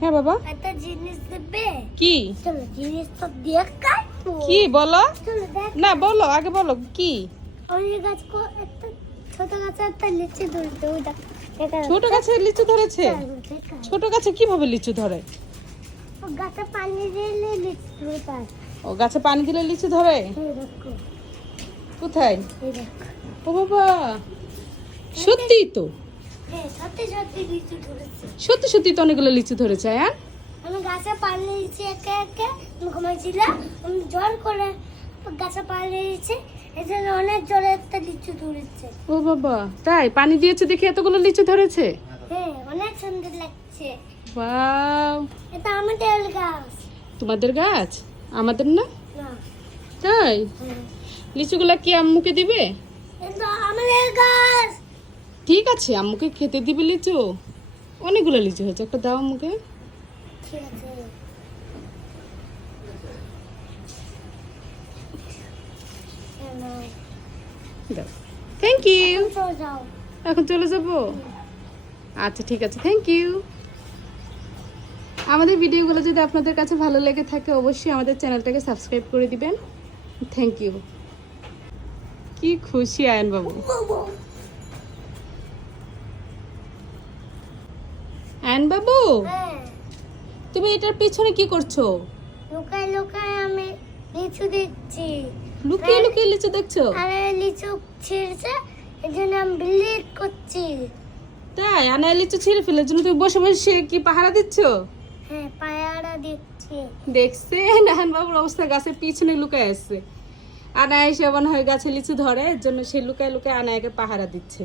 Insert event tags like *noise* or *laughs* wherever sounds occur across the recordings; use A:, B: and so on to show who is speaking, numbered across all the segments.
A: হ্যাঁ বাবা।
B: একটা জিনিস দেবে?
A: কি?
B: চলো জিনিসটা দেখাবো
A: কি বলো? না বলো আগে বলো কি?
B: অনেক গাছ কো- একটা ছোট গাছে একটা লিচু ওই দেখ
A: ছোট গাছে লিচু ধরেছে? ছোট গাছে কীভাবে লিচু ধরে?
B: ও গাছে পানি দিলে লিচু ধরে
A: ও গাছে পানি দিলে লিচু ধরে? কোথায়? ও বাবা সত্যি তো।
B: সত্যি সত্যি লিচু ধরেছে।
A: সত্যি তো অনেকগুলো লিচু ধরেছে হ্যাঁ?
B: আমি গাছে পানি দিয়েছি একে একে ঘুমাইছিলাম আমি জোর করে গাছে পানি দিয়েছি এজন্য অনেক জোরে একটা লিচু ধরেছে।
A: ও বাবা তাই? পানি দিয়েছে দেখে এতগুলো লিচু ধরেছে?
B: হ্যাঁ অনেক সুন্দর লাগছে।
A: বাও।
B: এটা আমাদের গাছ।
A: তোমাদের গাছ? আমাদের না?
B: না।
A: তাই?
B: হ্যাঁ।
A: লিচুগুলা কি আম্মুকে দিবে?
B: এটা আমাদের গাছ।
A: ঠিক আছে আম্মুকে খেতে দিবে লিচু? অনেকগুলো লিচু হয়েছে একটা দাও আম্মুকে। দাও। থ্যাংক ইউ এখন চলে যাব? আচ্ছা ঠিক আছে থ্যাংক ইউ আমাদের ভিডিওগুলো যদি আপনাদের কাছে ভালো লেগে থাকে অবশ্যই আমাদের চ্যানেলটাকে সাবস্ক্রাইব করে দিবেন। থ্যাংক ইউ কি খুশি আয়ন বাবু। আয়ন বাবু
B: হ্যাঁ।
A: তুমি এটার পিছনে কি করছ?
B: লুকায় লুকায় আমি লিচু দিচ্ছি
A: লুকিয়ে লুকিয়ে লিচু দেখছ?
B: আর লিচু ছিঁড়ছে এই জন্য আমি করছি।
A: তাই? আনা লিচু ছিঁড়ে ফেলে জন্য তুমি বসে বসে কি পাহারা দিচ্ছ?
B: হ্যাঁ পায়ারা দিচ্ছি।
A: দেখছে নাহান বাবুর অবস্থা গাছের পিছনে লুকায় আসছে আনা এসে মনে হয় গাছে লিচু ধরে এর জন্য সে লুকায় লুকায় আনায়াকে পাহারা দিচ্ছে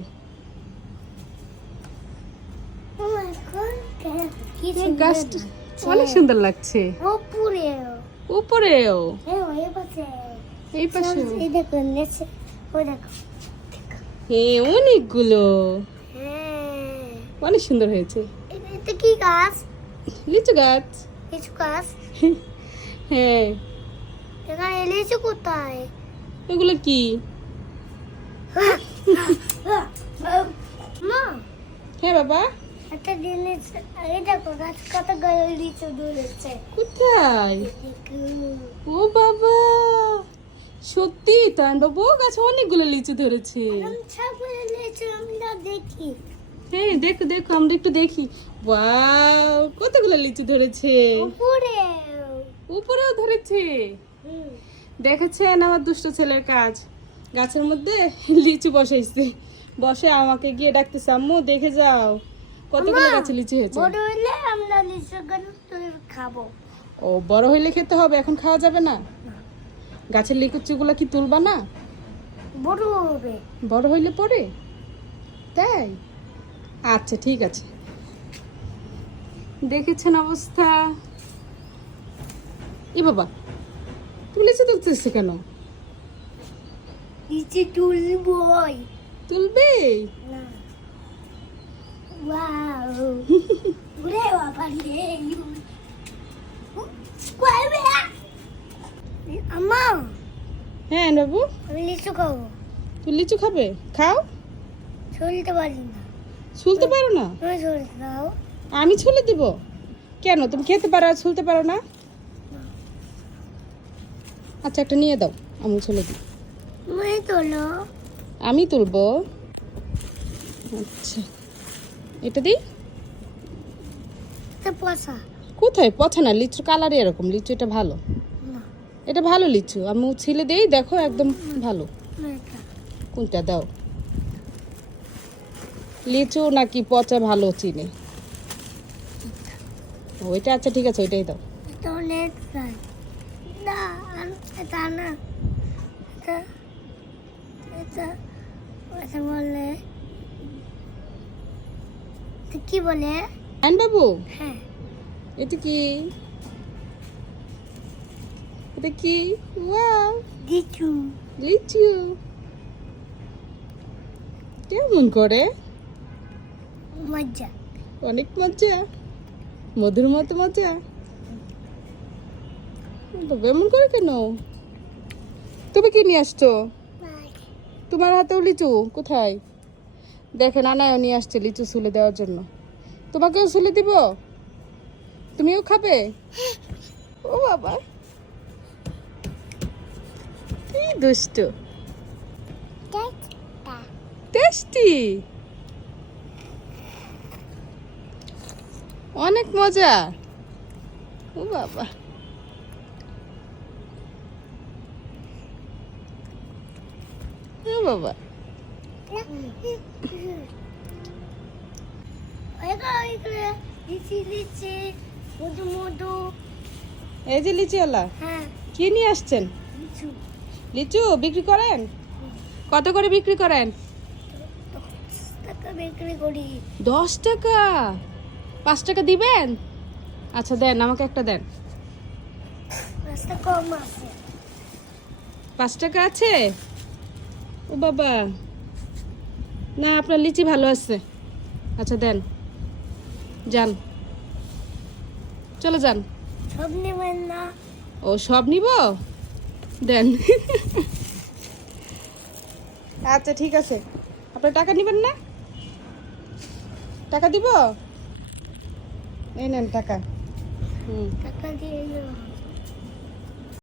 B: ও মাই গড কি
A: এই
B: সুন্দর
A: গাছটা। অনেক সুন্দর লাগছে।
B: উপরেও
A: উপরেও
B: হ্যাঁ ওই পাশে।
A: এই পাশে
B: এই দেখো নিচে। দেখো।
A: হ্যাঁ অনেকগুলো।
B: হ্যাঁ।
A: অনেক সুন্দর হয়েছে।
B: এটা- কি গাছ?
A: লিচু গাছ।
B: লিচু গাছ? *laughs*
A: হ্যাঁ।
B: এখানে লিচু কোথায়?
A: এগুলো কি? *laughs*
B: মা।
A: হ্যাঁ বাবা।
B: একটা জিনিস এই দেখো গাছ কত গলে লিচু ধরেছে।
A: কোথায়? ও বাবা! সত্যি তান বাবু গাছে অনেকগুলো লিচু ধরেছে।
B: দেখি।
A: হ্যাঁ দেখো দেখো আমরা একটু দেখি। ওয়াও কতগুলো লিচু ধরেছে।
B: উপরে।
A: উপরেও ধরেছে। দেখেছেন আমার দুষ্ট ছেলের কাজ? গাছের মধ্যে লিচু বসাইছে। বসে আমাকে গিয়ে ডাকতেছে আম্মু দেখে যাও। কতগুলো গাছে লিচু হয়েছে?
B: বড় হইলে আমরা লিচু খাব।
A: ও বড় হইলে খেতে হবে এখন খাওয়া যাবে না? গাছের লিচুগুলো কি তুলবা না?
B: বড় হবে।
A: বড় হইলে পরে? তাই? আচ্ছা ঠিক আছে। দেখেছেন অবস্থা? এ বাবা তুমি লিচু তুলতেছে কেন?
B: লিচু তুলবই।
A: তুলবে
B: না ওয়াও ওরে বাবা রে কইবে আম্মা
A: হ্যাঁ বাবু
B: আমি লিচু খাব
A: তুমি লিচু খাবে খাও
B: পারি না
A: ছুলতে পারো না আমি ছুলে দিব কেন তুমি খেতে পারো আর ছুলতে পারো না আচ্ছা একটা নিয়ে দাও আমি ছুলে দিই আমি তুলবো আচ্ছা এটা দিই? কোথায়? পছা না লিচুর কালারই এরকম। লিচু এটা ভালো। এটা ভালো লিচু। আমি ছিলে দেই দেখো একদম ভালো। কোনটা দাও? লিচু নাকি পচা ভালো চিনে? ওইটা আচ্ছা ঠিক আছে ওইটাই দাও।
B: এটা না এটা না। এটা বলে কি বলে?
A: বাবু
B: হ্যাঁ।
A: এটা কি? এটা কি? ওয়াও।
B: লিচু।
A: লিচু। কেমন করে?
B: মজা।
A: অনেক মজা। মধুর মতো মজা। বাবা, এমন করে কেন? তুমি কি নিয়ে আসছো? তোমার হাতেও লিচু? কোথায়? দেখেন আনায়ও নিয়ে আসছে লিচু সুলে দেওয়ার জন্য। তোমাকেও সুলে দিব? তুমিও খাবে? ও বাবা। কি দুষ্ট। টেস্টি। অনেক মজা। ও বাবা। ও বাবা
B: ওইগুলো লিচি লিচি মধু মধু
A: এই যে লিচিওয়ালা
B: হ্যাঁ।
A: কি নিয়ে আসছেন?
B: লিচু।
A: লিচু বিক্রি করেন? কত করে বিক্রি করেন? দশ টাকা পাঁচ টাকা দিবেন? আচ্ছা দেন আমাকে একটা দেন। পাঁচ টাকা আছে? ও বাবা। না আপনার লিচি ভালো আছে। আচ্ছা দেন। যান। চলো যান।
B: সব নেবেন না।
A: ও সব নিব? দেন। আচ্ছা ঠিক আছে। আপনার টাকা নেবেন না? টাকা দিব? এই নেন টাকা। হুম।
B: টাকা দিয়ে